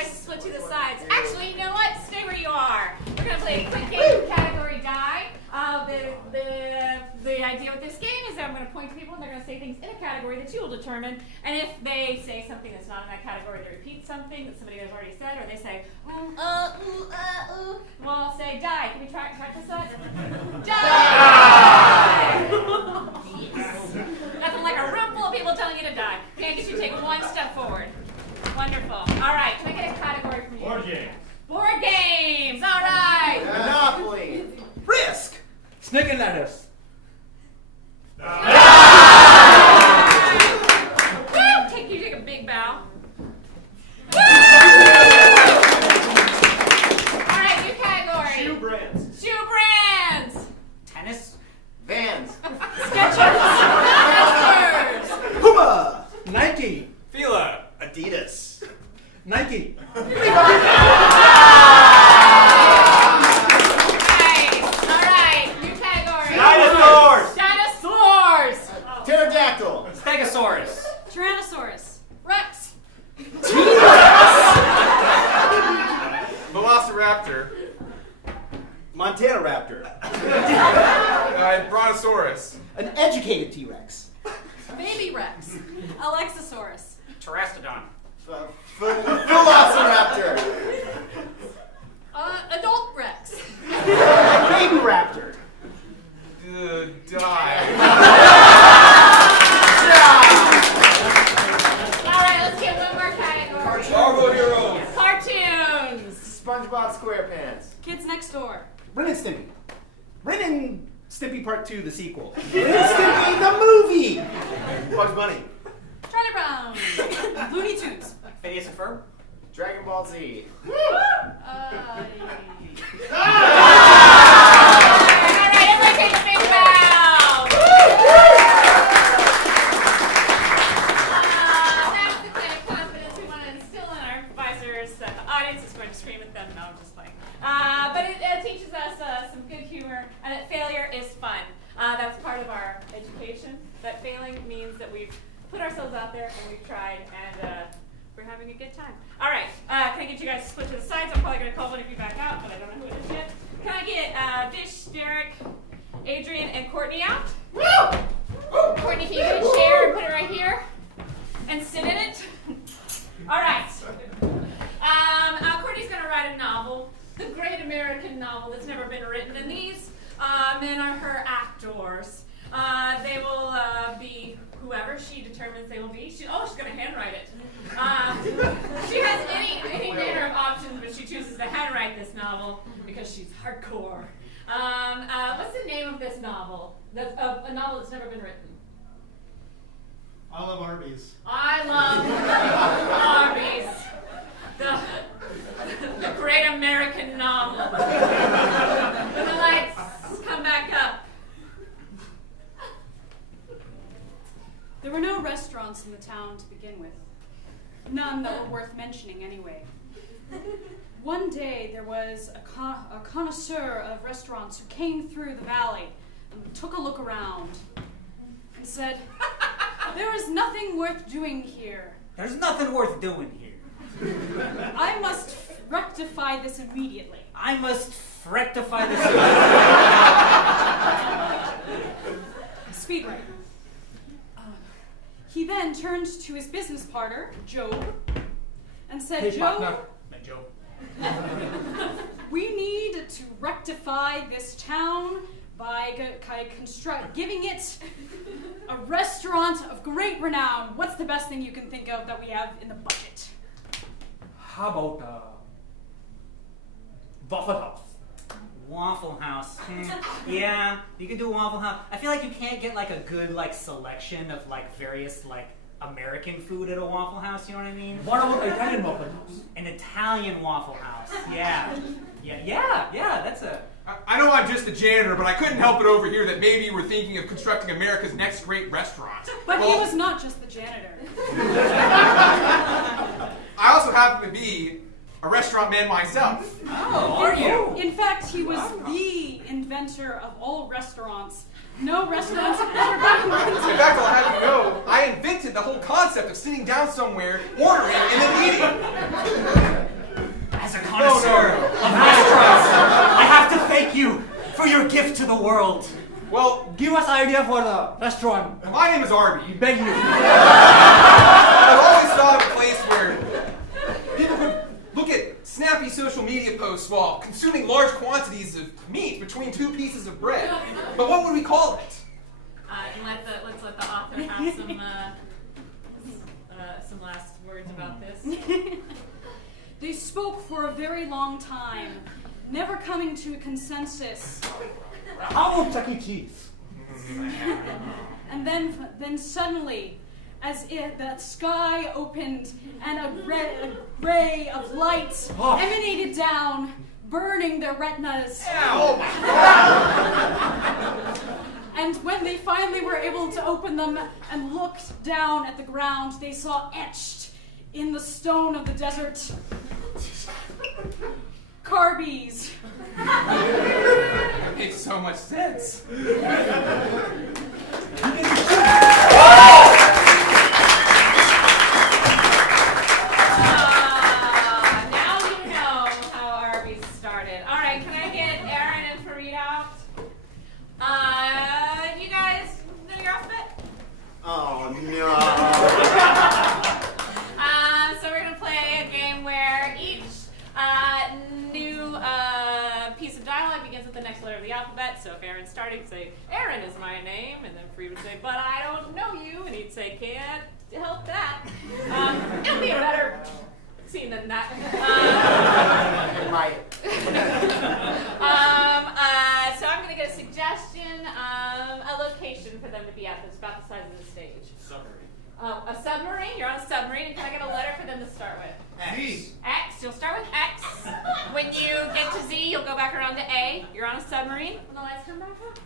guys to split to the sides. Actually, you know what? Stay where you are. We're going to play a quick game of category die. The idea with this game is that I'm going to point to people and they're going to say things in a category that you will determine. And if they say something that's not in that category, they repeat something that somebody has already said, or they say, well, I'll say die. Can we practice that? Die! Yes. Nothing like a room full of people telling you to die. Can't get you to take one step forward. Wonderful. All right, can I get a category from you? Board games. Board games. All right. Monopoly. Risk. Snake and ladders. Woo! Take a big bow. Woo! All right, new category. Shoe brands. Shoe brands. Tennis. Vans. Skechers. Puma. Nike. Fila. Adidas. Nike. Dinosaurs. Dinosaurs. Pterodactyl. Stegosaurus. Tyrannosaurus. Rex. Velociraptor. Montana Raptor. Brontosaurus. An educated T-Rex. Baby Rex. Alexasaurus. Pterastodon. Velociraptor. Adult Rex. Baby raptor. Die. All right, let's get one more category. Marvel Heroes. Cartoons. SpongeBob SquarePants. Kids Next Door. Ren and Stimpy. Ren and Stimpy Part 2, the sequel. Ren and Stimpy, the movie. Bugs Bunny. Charlie Brown. Looney Tunes. Phineas and Ferb. Dragon Ball Z. All right, everybody take a big bow. That's the kind of confidence we want to instill in our advisors. The audience is going to scream at them. No, I'm just playing. But it teaches us some good humor, and that failure is fun. That's part of our education. That failing means that we've put ourselves out there and we've tried, and we're having a good time. All right, can I get you guys to split to the sides? I'm probably going to call one of you back out, but I don't know who it is yet. Can I get Vish, Derek, Adrian, and Courtney out? Woo! Courtney, can you get a chair and put it right here and sit in it? All right. Courtney's going to write a novel, the great American novel that's never been written, and these men are her actors. They will be whoever she determines they will be. She's going to handwrite it. She has any manner of options, but she chooses to handwrite this novel because she's hardcore. What's the name of this novel? That's a novel that's never been written. I love Arby's. I love Arby's. The great American novel. When the lights come back up. There were no restaurants in the town to begin with. None that were worth mentioning anyway. One day there was a connoisseur of restaurants who came through the valley and took a look around and said, "There is nothing worth doing here. There's nothing worth doing here. I must rectify this immediately." I must rectify this. Speedway. He then turned to his business partner, Job, and said, Hey, "Job, partner. Joe. we need to rectify this town by giving it a restaurant of great renown. What's the best thing you can think of that we have in the budget?" How about Waffle House? Waffle House. Yeah, you can do a Waffle House. I feel like you can't get like a good like selection of like various like American food at a Waffle House. You know what I mean? What about Italian Waffle House? An Italian Waffle House. Yeah. That's a. I know I'm just a janitor, but I couldn't help it over here that maybe you were thinking of constructing America's next great restaurant. But he was not just the janitor. I also happen to be a restaurant man myself. Oh, are you? In fact, he was the inventor of all restaurants. No restaurants have ever been In invented. fact, I'll have you know, I invented the whole concept of sitting down somewhere, ordering, and then eating. idea for the restaurant. My name is Arby. Beg you. I've always thought of a place where people could look at snappy social media posts while consuming large quantities of meat between 2 pieces of bread. But what would we call it? And let's let the author have some last words about this. They spoke for a very long time, never coming to a consensus. How about Chuck E. Cheese? And then suddenly, as if the sky opened and a ray of light emanated down, burning their retinas. And when they finally were able to open them and looked down at the ground, they saw etched in the stone of the desert Carbies. That makes so much sense. Now you know how Arby's started. All right, can I get Aaron and Fareed out? You guys know your alphabet? Oh no. So we're gonna play a game where each new piece of dialogue begins with the next letter of the alphabet. So if Aaron's starting, say, Aaron is my name, and then Fareed would say, but I don't know you, and he'd say, can't help that. It'll be a better scene than that. It might. So I'm gonna get a suggestion, a location for them to be at that's about the size of the stage. Submarine. A submarine? You're on a submarine, and can I get a letter for them to start with? X. X. You'll start with X. When you get to Z, you'll go back around to A. You're on a submarine. When the lights come back up.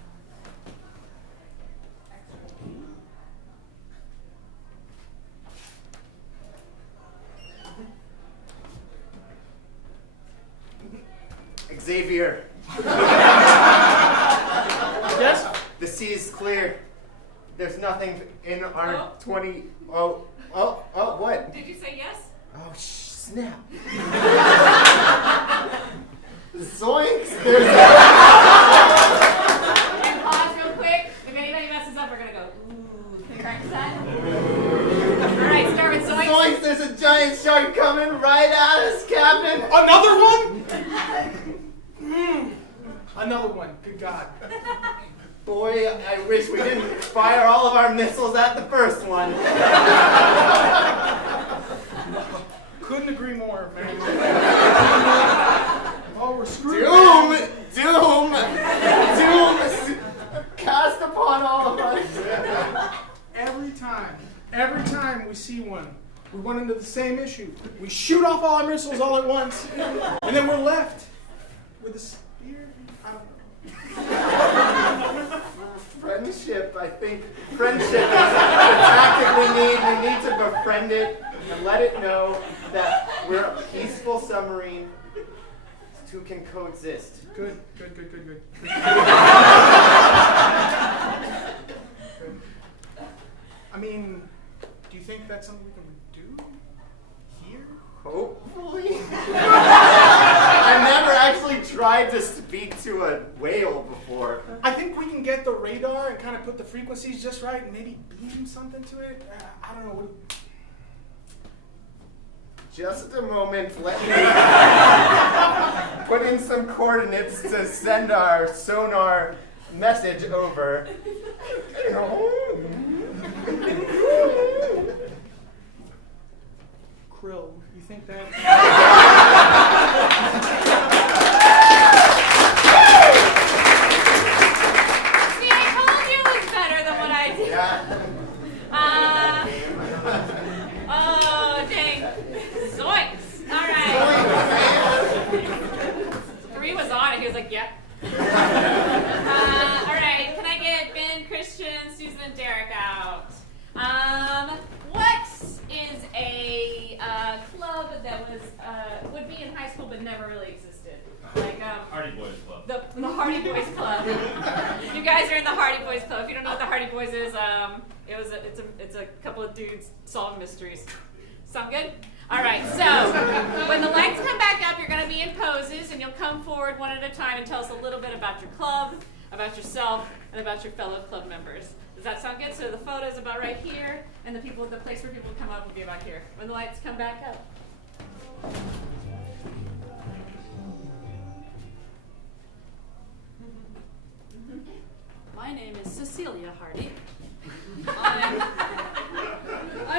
Xavier. Yes? The sea is clear. There's nothing in our Oh. 20. Oh, what? Did you say yes? Oh, snap. Zoinks! There's And pause real quick. If anybody messes up, we're gonna go, ooh. Can you practice that? Alright, start with Zoinks. Zoinks! There's a giant shark coming right at us, Captain! Another one? Another one. Good God. Boy, I wish we didn't fire all of our missiles at the first one. Couldn't agree more, man. Oh, we're screwed. Doom! Cast upon all of us. Every time we see one, we run into the same issue. We shoot off all our missiles all at once, and then we're left with a spear. I don't know. Friendship, I think. Friendship is the tactic we need. We need to befriend it and let it know that we're a peaceful submarine. Two can coexist. Good. I mean, do you think that's something we can do here? Hopefully. I've never actually tried to speak to a whale before. I think we can get the radar and kind of put the frequencies just right and maybe beam something to it. I don't know. Just a moment, let me put in some coordinates to send our sonar message over. Krill, you think that? See, I told you it was better than what I did. Yeah. Oh, dang. Zoinks. All right. Fareed was on it. He was like, yep. All right. Can I get Ben, Christian, Susan, and Derek out? What is a club that would be in high school but never really existed? Like Hardy Boys Club. the Hardy Boys Club. You guys are in the Hardy Boys Club. If you don't know what the Hardy Boys is, it's a couple of dudes solving mysteries. Sound good? All right. So when the lights come back up, you're going to be in poses, and you'll come forward one at a time and tell us a little bit about your club, about yourself, and about your fellow club members. Does that sound good? So the photo is about right here, and the place where people come up will be about here. When the lights come back up. My name is Cecilia Hardy. I'm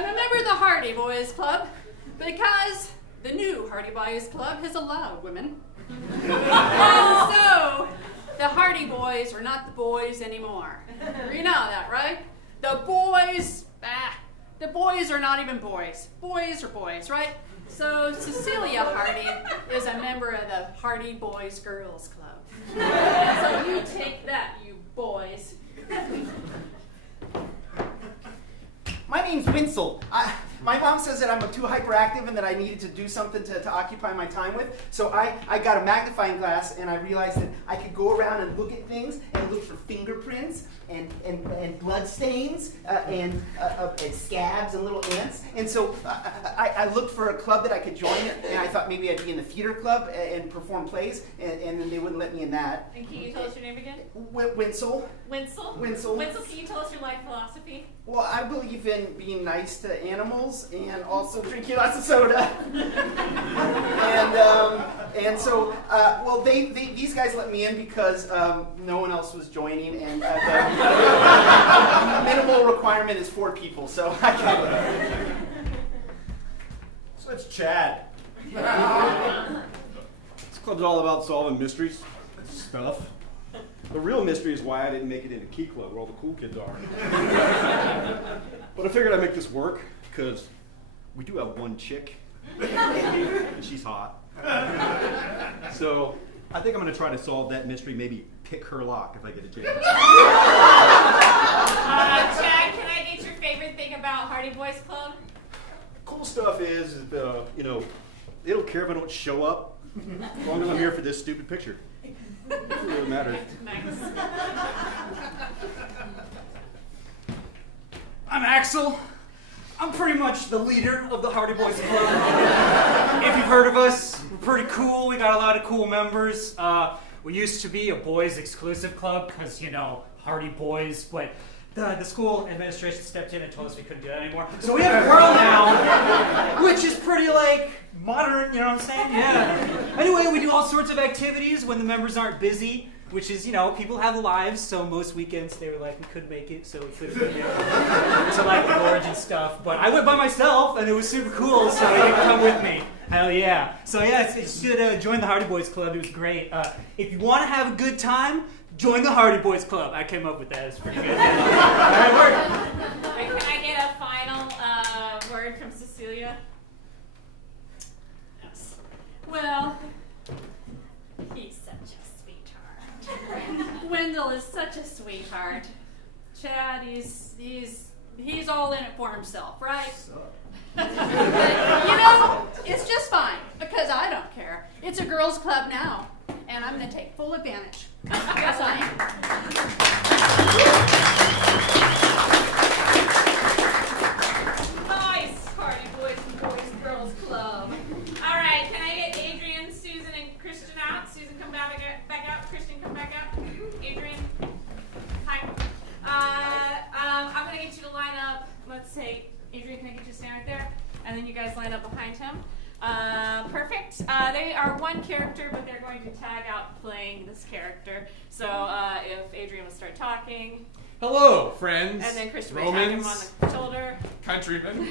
a member of the Hardy Boys Club because the new Hardy Boys Club has allowed women. And so, the Hardy Boys are not the boys anymore. You know that, right? The boys are not even boys. Boys are boys, right? So, Cecilia Hardy is a member of the Hardy Boys Girls Club. So you take that, you boys. My name's Winsel. My mom says that I'm too hyperactive and that I needed to do something to occupy my time with. So I got a magnifying glass and I realized that I could go around and look at things and look for fingerprints and blood stains and scabs and little ants. And so I looked for a club that I could join, and I thought maybe I'd be in the theater club and perform plays, and then they wouldn't let me in that. And can you tell us your name again? Winsel. Winsel? Winsel. Winsel, can you tell us your life philosophy? Well, I believe in being nice to animals and also drinking lots of soda. and so, these guys let me in because no one else was joining, and the minimal requirement is 4 people, so I can. So it's Chad. This club's all about solving mysteries and stuff. The real mystery is why I didn't make it into Key Club, where all the cool kids are. But I figured I'd make this work, because we do have one chick, and she's hot. So I think I'm going to try to solve that mystery, maybe pick her lock if I get a chance. Chad, can I get your favorite thing about Hardy Boys Club? Cool stuff is, they don't care if I don't show up, as long as I'm here for this stupid picture. It doesn't really matter. Nice. I'm Axel. I'm pretty much the leader of the Hardy Boys Club. If you've heard of us, we're pretty cool. We got a lot of cool members. We used to be a boys exclusive club because, Hardy Boys, but the school administration stepped in and told us we couldn't do that anymore. So we have a girl now, which is pretty, modern, you know what I'm saying? Yeah. Anyway, we do all sorts of activities when the members aren't busy, which is, people have lives, so most weekends they were like, we couldn't make it, so we couldn't do the Origin stuff. But I went by myself, and it was super cool, so they didn't come with me. Hell yeah. So yeah, you should join the Hardy Boys Club. It was great. If you want to have a good time, join the Hardy Boys Club. I came up with that. It's pretty good. All right, work. Can I get a final word from Cecilia? Yes. Well, he's such a sweetheart. Wendell is such a sweetheart. Chad, he's all in it for himself, right? But, it's just fine, because I don't care. It's a girls' club now, and I'm going to take full advantage. Yes, I am. Nice, Hardy Boys and Boys Girls Club. All right, can I get Adrian, Susan, and Christian out? Susan, come back out. Christian, come back out. Adrian, hi. I'm going to get you to line up. Let's say, Adrian, can I get you to stand right there? And then you guys line up behind him. Perfect. They are one character, but they're going to tag out playing this character. So if Adrian will start talking. Hello, friends. And then Christian will tag him Romans, on the shoulder. countrymen.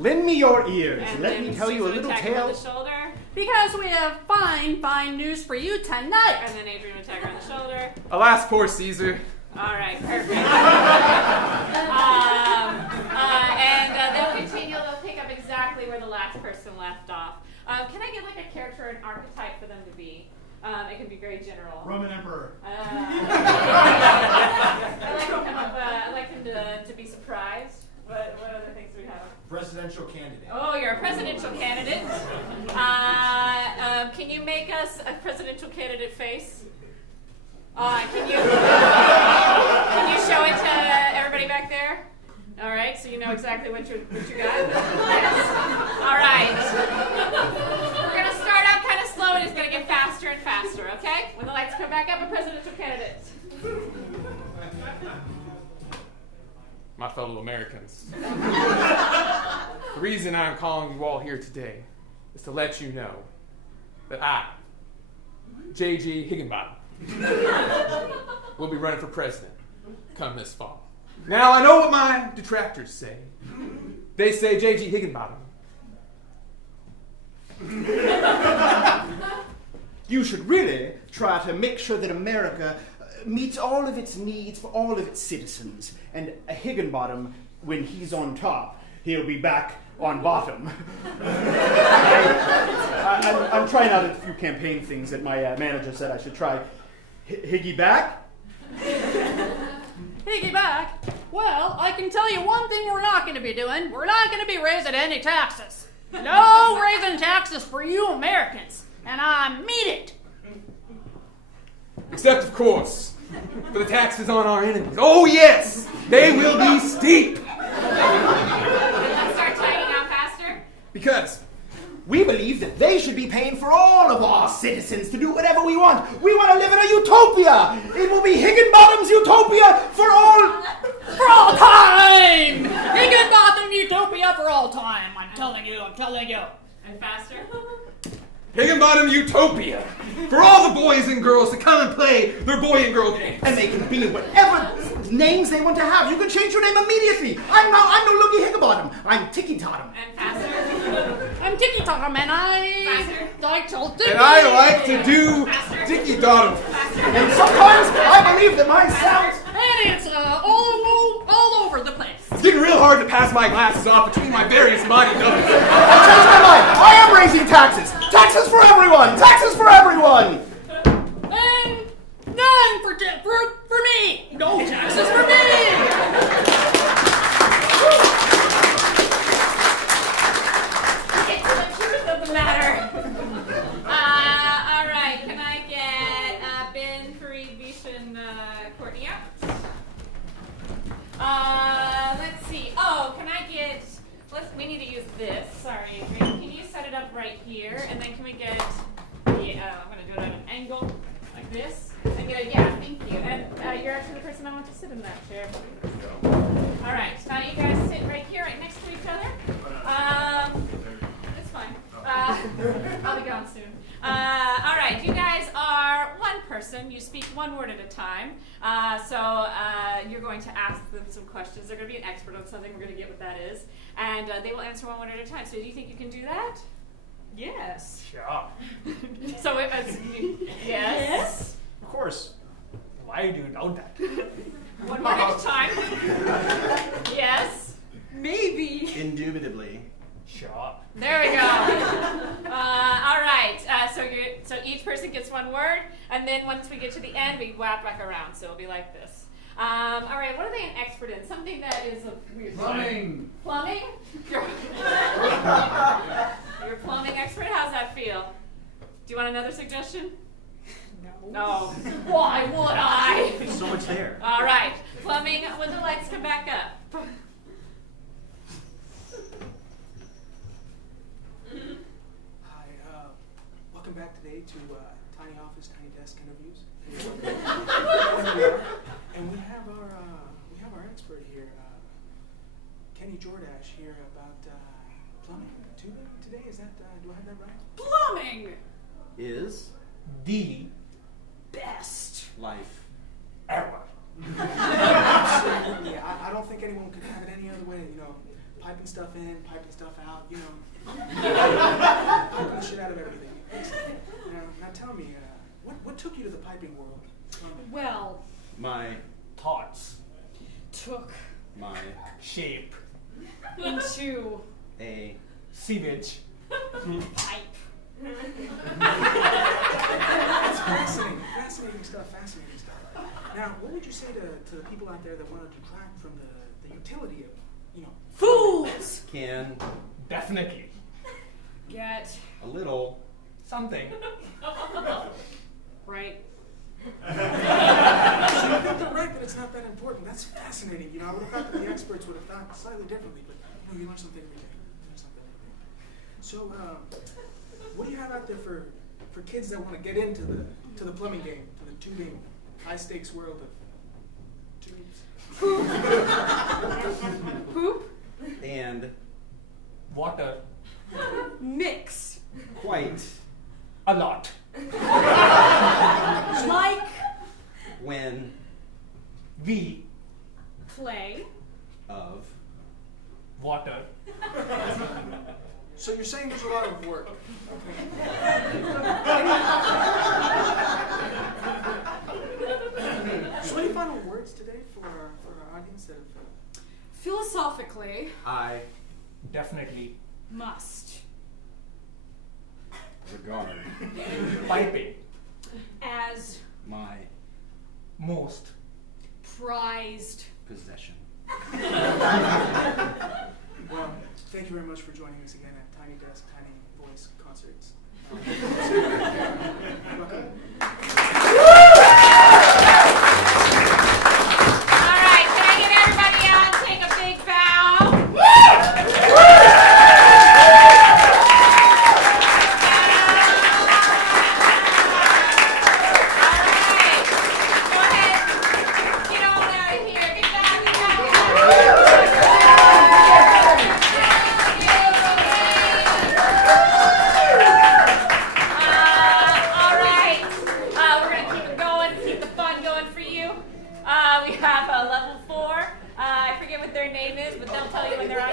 Lend me your ears. And Let then me tell you a Susan little would tag him on tale. the shoulder. Because we have fine news for you tonight. And then Adrian would tag her on the shoulder. Alas, poor Caesar. All right, perfect. And they'll continue. They'll pick up exactly where the last person left off. Can I get a character or an archetype for them to be? It can be very general. Roman Emperor. I'd like them to be surprised. What other things do we have? Presidential candidate. Oh, you're a presidential candidate. Can you make us a presidential candidate face? Can you show it to everybody back there? All right, so you know exactly what you got? Yes. All right. We're going to start out kind of slow and it's going to get faster and faster, okay? When the lights come back up, a presidential candidate. fellow Americans. The reason I'm calling you all here today is to let you know that I, J.G. Higginbottom, will be running for president come this fall. Now, I know what my detractors say. They say J.G. Higginbottom. You should really try to make sure that America meets all of its needs for all of its citizens. And a Higginbottom, when he's on top, he'll be back on bottom. I'm trying out a few campaign things that my manager said I should try. Higgy back? Piggyback? Well, I can tell you one thing we're not going to be doing. We're not going to be raising any taxes. No raising taxes for you Americans. And I mean it. Except, of course, for the taxes on our enemies. Oh, yes! They will be steep! Let's start tying out faster. Because we believe that they should be paying for all of our citizens to do whatever we want. We want to live in a utopia. It will be Higginbottom's utopia for all time! Higginbotham utopia for all time. I'm telling you. And faster. Higginbottom Utopia! For all the boys and girls to come and play their boy and girl games. And they can be whatever names they want to have. You can change your name immediately. I'm no Loogie Higginbottom. I'm Tiki Tottom. And faster. I'm Tiki Tottom and Faster. I told Tiki. And I like to do Dicky Dottom. And sometimes I believe that my sounds... And it's all over the place. It's getting real hard to pass my glasses off between my various mighty numbers. I changed my mind. I am raising taxes. Taxes for everyone. Taxes for everyone. And none for me. No taxes for me. Get to the truth of the matter. All right. Can I get Ben, Fareed, Vish, and Courtney out? Let's see. Oh, can I get? We need to use this. Sorry, Adrian. Can you set it up right here, and then can we get? Yeah, I'm gonna do it at an angle like this. And get a, yeah, thank you. And you're actually the person I want to sit in that chair. All right. Now you guys sit right here, right next to each other. It's fine. I'll be gone soon. All right, you guys are one person. You speak one word at a time. So you're going to ask them some questions. They're going to be an expert on something. We're going to get what that is. And they will answer one word at a time. So do you think you can do that? Yes. Sure. So it was, yes. Of course. Why do you know that? One word at a time. Yes. Maybe. Indubitably. Sure. There we go. All right. So each person gets one word, and then once we get to the end, we wrap back around. So it'll be like this. All right. What are they an expert in? Something that is a weird. Plumbing. Plumbing. You're a plumbing expert. How's that feel? Do you want another suggestion? No. Why would I? There's so much there. All right. Plumbing. When the lights come back up. Hi, welcome back today to Tiny Office, Tiny Desk interviews. And we have our expert here, Kenny Jordash, here about plumbing. Tubing today, is that? Do I have that right? Plumbing. Is The Best. life. ever. Absolutely. I don't think anyone could have it any other way. You know, piping stuff in, piping stuff out. You know, piping the shit out of everything. Now tell me, what took you to the piping world? Well, My Thoughts. took my Shape. into a Sewage. pipe. That's fascinating stuff. Now, what would you say to the people out there that want to detract from the utility of, you know, Fools. can Definitely. Get a little Something. right. So you think they're right that it's not that important? That's fascinating. You know, I would have thought that the experts would have thought slightly differently, but you learn something every day. So, what do you have out there for kids that want to get into the plumbing game, to the tubing, high stakes world of tubes? Poop. Poop. And Water. Mix. quite A lot. Like. when We. Play. of Water. So you're saying there's a lot of work. So any final words today for our audience that have Philosophically. I Definitely. Must. regard Piping. As. my Most. Prized. possession. Well, thank you very much for joining us again at Tiny Desk, Tiny Voice Concerts.